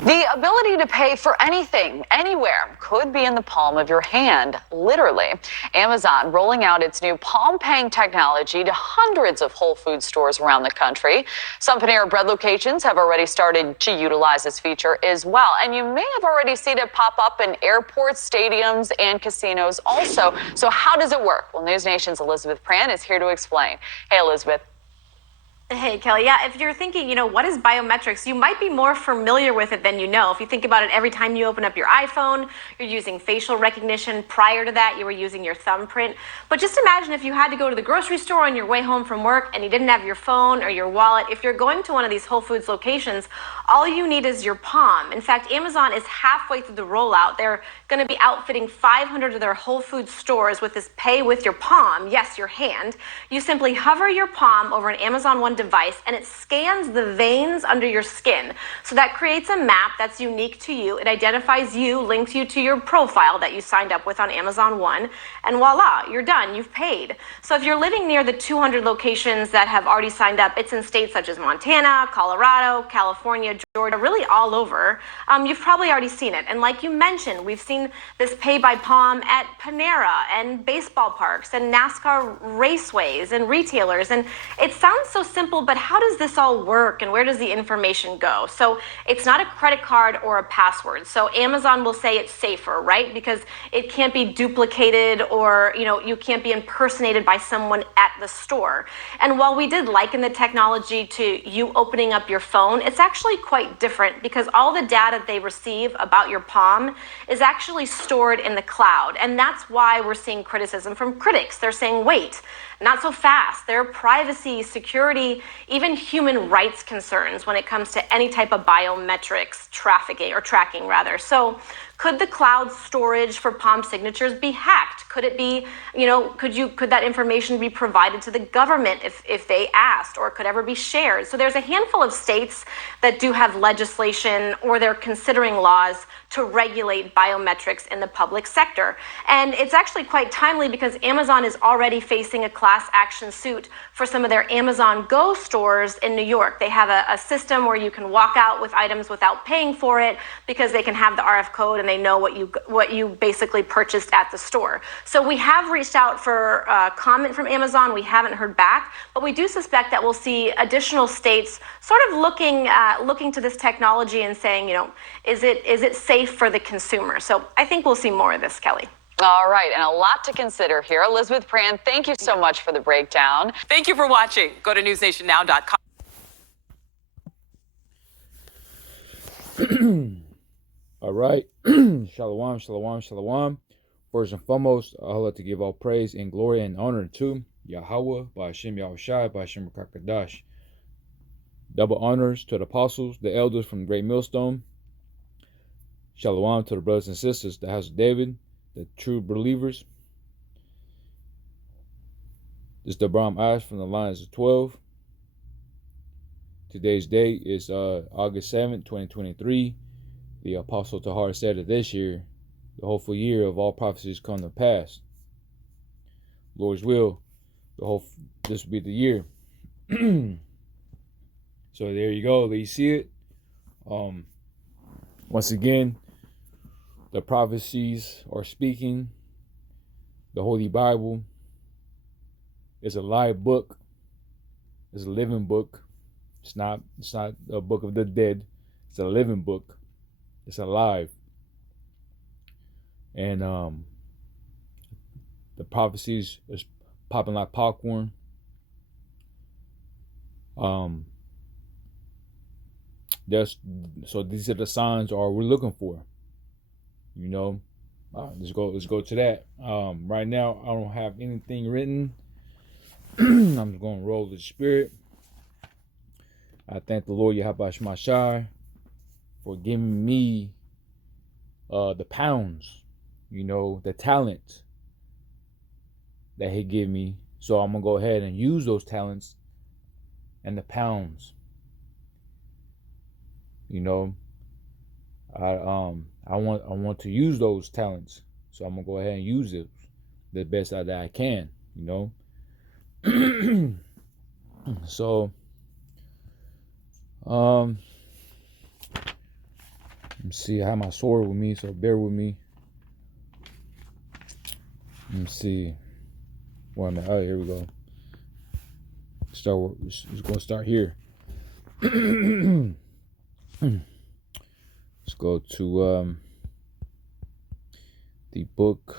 The ability to pay for anything, anywhere, could be in the palm of your hand, literally. Amazon rolling out its new palm paying technology to hundreds of Whole Foods stores around the country. Some Panera Bread locations have already started to utilize this feature as well. And you may have already seen it pop up in airports, stadiums, and casinos also. So how does it work? Well, News Nation's Elizabeth Pran is here to explain. Hey, Elizabeth. Hey, Kelly. Yeah, if you're thinking, what is biometrics, you might be more familiar with it than you know. If you think about it, every time you open up your iPhone, you're using facial recognition. Prior to that, you were using your thumbprint. But just imagine if you had to go to the grocery store on your way home from work and you didn't have your phone or your wallet. If you're going to one of these Whole Foods locations, all you need is your palm. In fact, Amazon is halfway through the rollout. They're going to be outfitting 500 of their Whole Foods stores with this pay with your palm. Yes, your hand. You simply hover your palm over an Amazon One device and it scans the veins under your skin. So that creates a map that's unique to you. It identifies you, links you to your profile that you signed up with on Amazon One, and voila, you're done. You've paid. So if you're living near the 200 locations that have already signed up, it's in states such as Montana, Colorado, California, Georgia, really all over. You've probably already seen it. And like you mentioned, we've seen this pay by palm at Panera and baseball parks and NASCAR raceways and retailers. And it sounds so simple, but how does this all work and where does the information go? So it's not a credit card or a password. So Amazon will say it's safer, right? Because it can't be duplicated or, you can't be impersonated by someone at the store. And while we did liken the technology to you opening up your phone, it's actually quite different because all the data they receive about your palm is actually stored in the cloud. And that's why we're seeing criticism from critics. They're saying, wait, not so fast. There are privacy, security, even human rights concerns when it comes to any type of biometrics tracking rather. So could the cloud storage for palm signatures be hacked? Could it be, could that information be provided to the government if they asked, or could ever be shared? So there's a handful of states that do have legislation or they're considering laws to regulate biometrics in the public sector. And it's actually quite timely because Amazon is already facing a class action suit for some of their Amazon Go stores in New York. They have a system where you can walk out with items without paying for it because they can have the RF code and they know what you basically purchased at the store. So we have reached out for comment from Amazon. We haven't heard back, but we do suspect that we'll see additional states sort of looking to this technology and saying, is it safe for the consumer? So I think we'll see more of this, Kelly. All right, and a lot to consider here. Elizabeth Pran, thank you so much for the breakdown. Thank you for watching. Go to newsnationnow.com. All right. Shalom, shalom, shalom. First and foremost, I would like to give all praise and glory and honor to Yahweh, by Hashem Yahushai, by Hashem Kakadash. Double honors to the apostles, the elders from the Great Millstone. Shalom to the brothers and sisters, the house of David, the true believers. This is the Abraham Ash from the Lions of 12. Today's date is August 7th, 2023. The Apostle Tahar said that this year, the hopeful year of all prophecies come to pass. Lord's will, this will be the year. So there you go. There you see it. Once again, the prophecies are speaking. The Holy Bible is a live book. It's a living book. It's not a book of the dead. It's a living book. It's alive. And the prophecies is popping like popcorn. So these are the signs we're looking for. Let's go to that. Right now I don't have anything written. I'm just going to roll with the Spirit. I thank the Lord Yahweh Shemashai for giving me the pounds, the talent that He gave me. So I'm gonna go ahead and use those talents and the pounds. I want to use those talents, so I'm gonna go ahead and use it the best that I can. So Let me see. I have my sword with me, so bear with me. Let me see. Wait a minute. Oh, here we go. It's going to start here. Let's go to the book,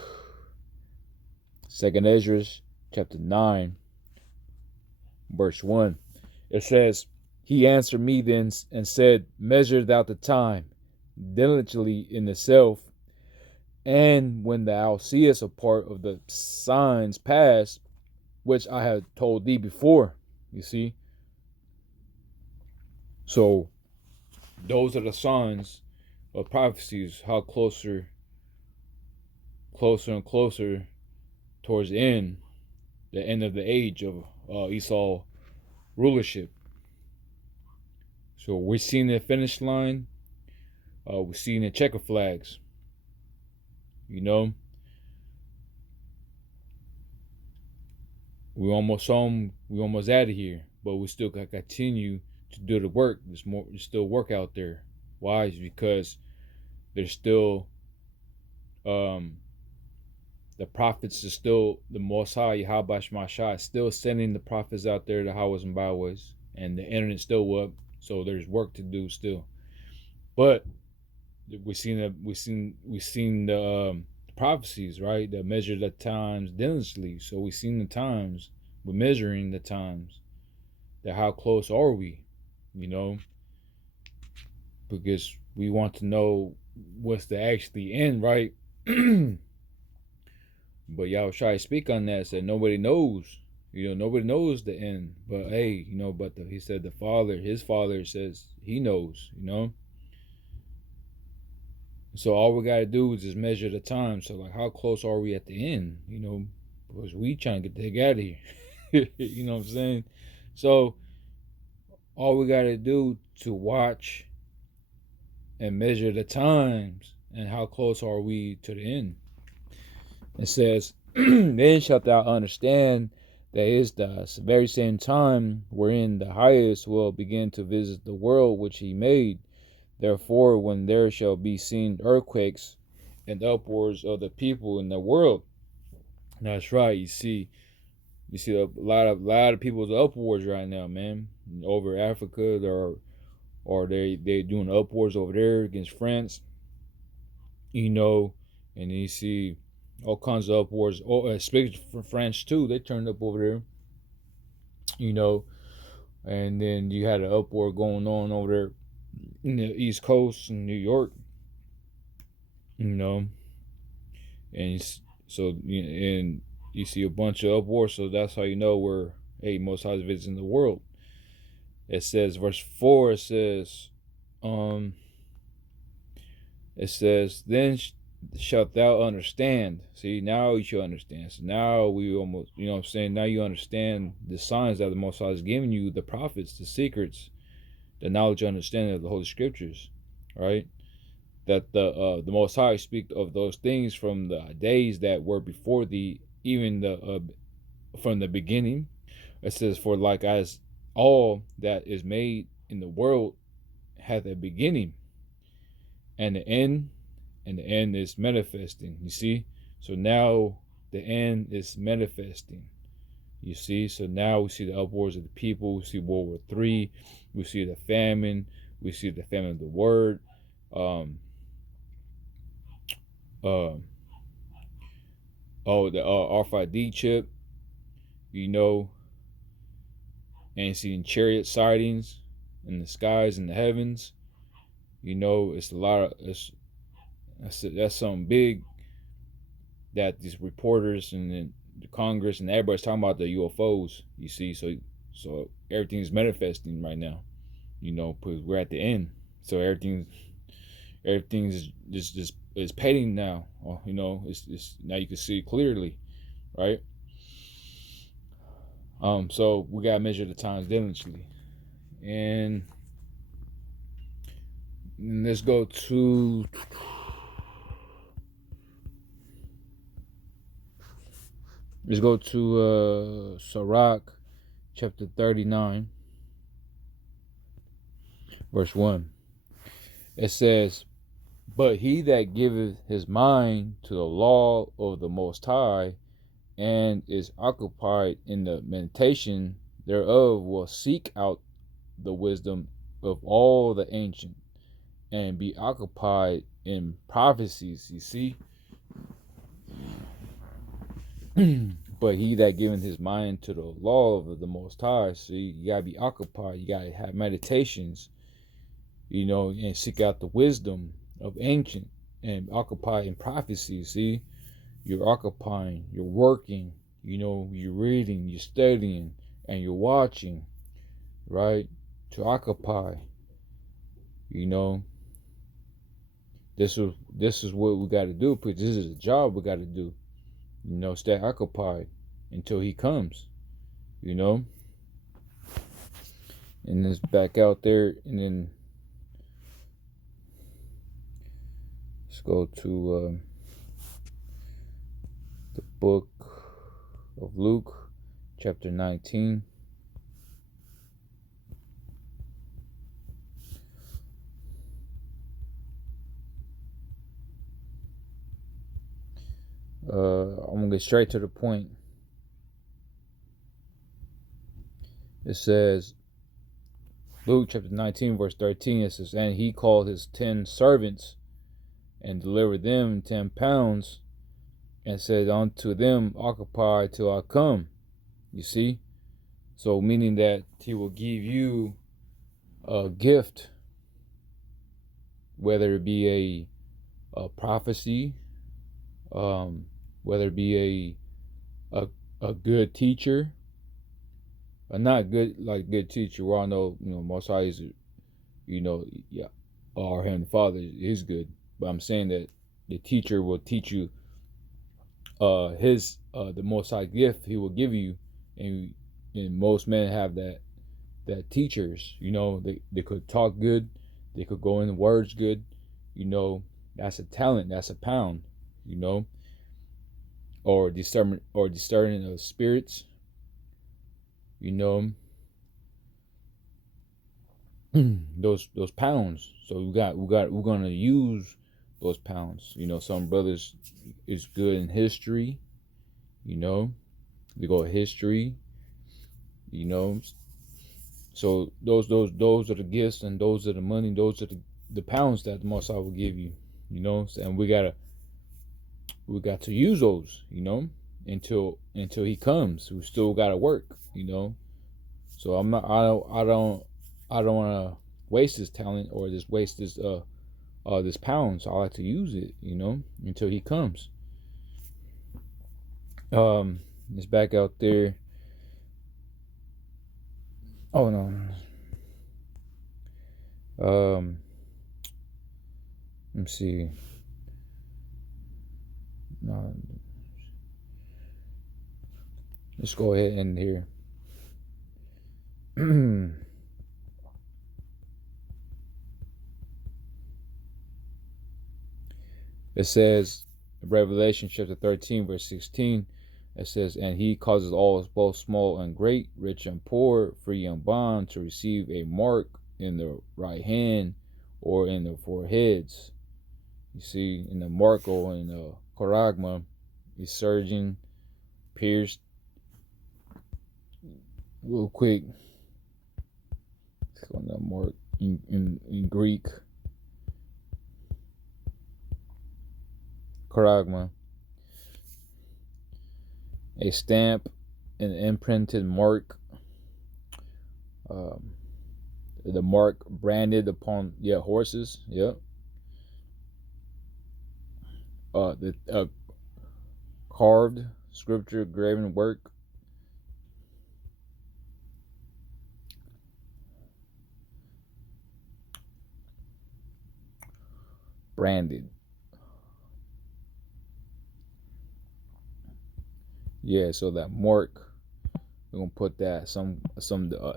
2nd Ezra, chapter 9, verse 1. It says, He answered me then and said, Measure thou the time diligently in itself, and when thou seest a part of the signs past, which I have told thee before. You see? So, those are the signs of prophecies, how closer and closer towards the end of the age of Esau rulership. So we're seeing the finish line. We're seeing the checker flags. You know, we almost home. We almost out of here, but we still got to continue to do the work. There's still work out there. Why? It's because there's still the prophets are still, the Most High, Yahweh Shemashah, is still sending the prophets out there, the highways and byways, and the internet's still up. So there's work to do still. But we've seen the prophecies, right? That measure the times diligently. So we've seen the times. We're measuring the times. That how close are we? You know, because we want to know what's the actually end, right? But y'all try to speak on that. Said nobody knows. You know, nobody knows the end. But hey, you know, he said his father says he knows. You know. So all we gotta do is just measure the time. So like, how close are we at the end? You know, because we trying to get the heck out of here. You know what I'm saying? So all we gotta do to watch and measure the times and how close are we to the end. It says, Then shalt thou understand that is the very same time wherein the highest will begin to visit the world which he made. Therefore, when there shall be seen earthquakes and upwards of the people in the world. That's right. You see a lot of people's upwards right now, man. Over Africa, or they doing upwards over there against France. You know, and you see all kinds of upwards. Especially for France too, they turned up over there. You know, and then you had an upward going on over there in the East Coast in New York. You know, and you see a bunch of upwards, so that's how you know where Most High is visiting the world. It says, verse 4. It says, then shalt thou understand. See, now you should understand. So now we almost, you know what I'm saying? Now you understand the signs that the Most High is giving you, the prophets, the secrets, the knowledge and understanding of the Holy Scriptures, right? That the Most High speak of those things from the days that were before from the beginning. It says, for like as all that is made in the world hath a beginning, and the end is manifesting. You see? So now the end is manifesting. You see? So now we see the upwards of the people. We see World War III. We see the famine. We see the famine of the word. The RFID chip. You know, and seeing chariot sightings in the skies and the heavens. You know, it's a lot of that's something big that these reporters and the Congress and everybody's talking about, the UFOs. You see, so everything's manifesting right now. You know, because we're at the end. So everything's just is painting now. You know, it's now you can see it clearly, right? So we gotta measure the times diligently, and let's go to Sirach chapter 39, verse 1. It says, But he that giveth his mind to the law of the Most High, and is occupied in the meditation thereof, will seek out the wisdom of all the ancient, and be occupied in prophecies. You see? But he that giveth his mind to the law of the Most High, see, you gotta be occupied. You gotta have meditations, and seek out the wisdom of ancient, and occupy in prophecy. See, you're occupying, you're working, you're reading, you're studying, and you're watching, right? To occupy, this is what we got to do, because this is a job we got to do. Stay occupied until he comes, and it's back out there. And then let's go to the book of Luke, chapter 19. I'm gonna get straight to the point. It says, Luke chapter 19, verse 13, it says, and he called his 10 servants, and delivered them 10 pounds, and said unto them, occupy till I come. You see? So meaning that he will give you a gift, whether it be a prophecy, whether it be a good teacher, or not good, like good teacher. We all know, Most High is, our Heavenly Father is good. But I'm saying that the teacher will teach you the Most High gift he will give you, and most men have that teachers, they could talk good, they could go in the words good, that's a talent, that's a pound, or discerning of spirits, those pounds. So we're gonna use those pounds. Some brothers is good in history, they go history, so those are the gifts, and those are the money, those are the pounds that the Most High will give you, and we got to use those, until he comes. We still gotta work, So I don't want to waste this talent, or just waste this this pounds. I like to use it, until he comes. It's back out there. Oh no. Let me see. No. Let's go ahead and here. It says, Revelation chapter 13, verse 16, it says, and he causes all, both small and great, rich and poor, free and bond, to receive a mark in the right hand or in their foreheads. You see, in the mark, or in the charagma, is surging, pierced. Real quick, let's go on that mark in Greek. Charagma, a stamp, an imprinted mark, the mark branded upon horses, the carved scripture, graven work, branded. So that mark, we're gonna put that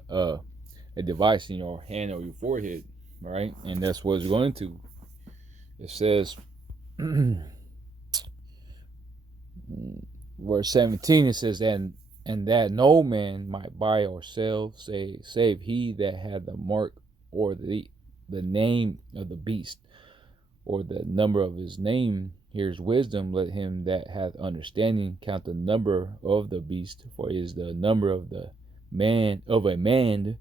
a device in your hand or your forehead, right? And that's what it's going to. It says, verse 17, it says, and that no man might buy or sell, save he that had the mark or the name of the beast, or the number of his name, here's wisdom. Let him that hath understanding count the number of the beast, for it is the number of a man,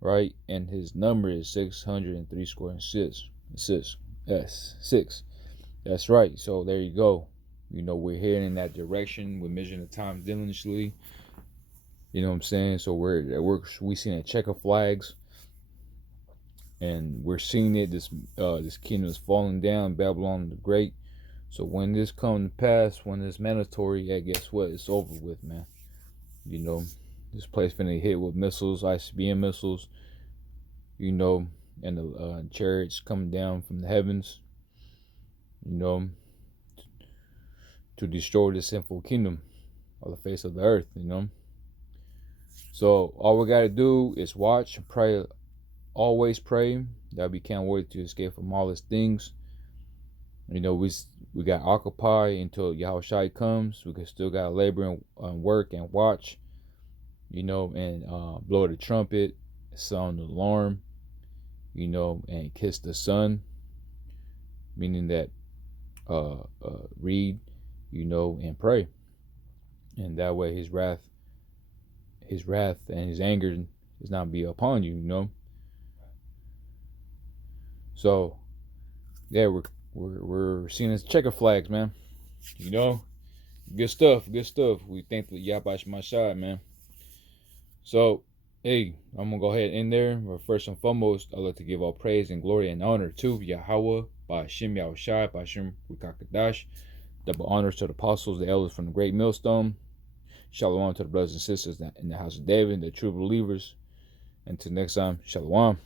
right? And his number is 603 square and six. That's right. So there you go. We're heading in that direction. We're measuring the time diligently. You know what I'm saying? So we seeing the checker flags, and we're seeing it. This kingdom is falling down, Babylon the Great. So when this comes to pass, when it's mandatory, yeah, guess what? It's over with, man. This place finna hit with missiles, ICBM missiles. And the chariots coming down from the heavens. To destroy the sinful kingdom of the face of the earth. So all we gotta do is watch and pray. Always pray that we can't wait to escape from all these things. We got occupy until Yahushua comes. We still got labor and work and watch. And blow the trumpet, sound the alarm. And kiss the sun. Meaning that read, and pray. And that way his wrath and his anger does not be upon you, So yeah, we're seeing his checker flags, man. Good stuff. We thank the Yahweh Shemashai, man. So hey, I'm gonna go ahead in there. But first and foremost, I'd like to give all praise and glory and honor to Yahweh, Ba'ashem Yahushai, Ba'ashem Rukakadash. Double honors to the apostles, the elders from the great millstone. Shalom to the brothers and sisters in the house of David, the true believers. Until next time, shalom.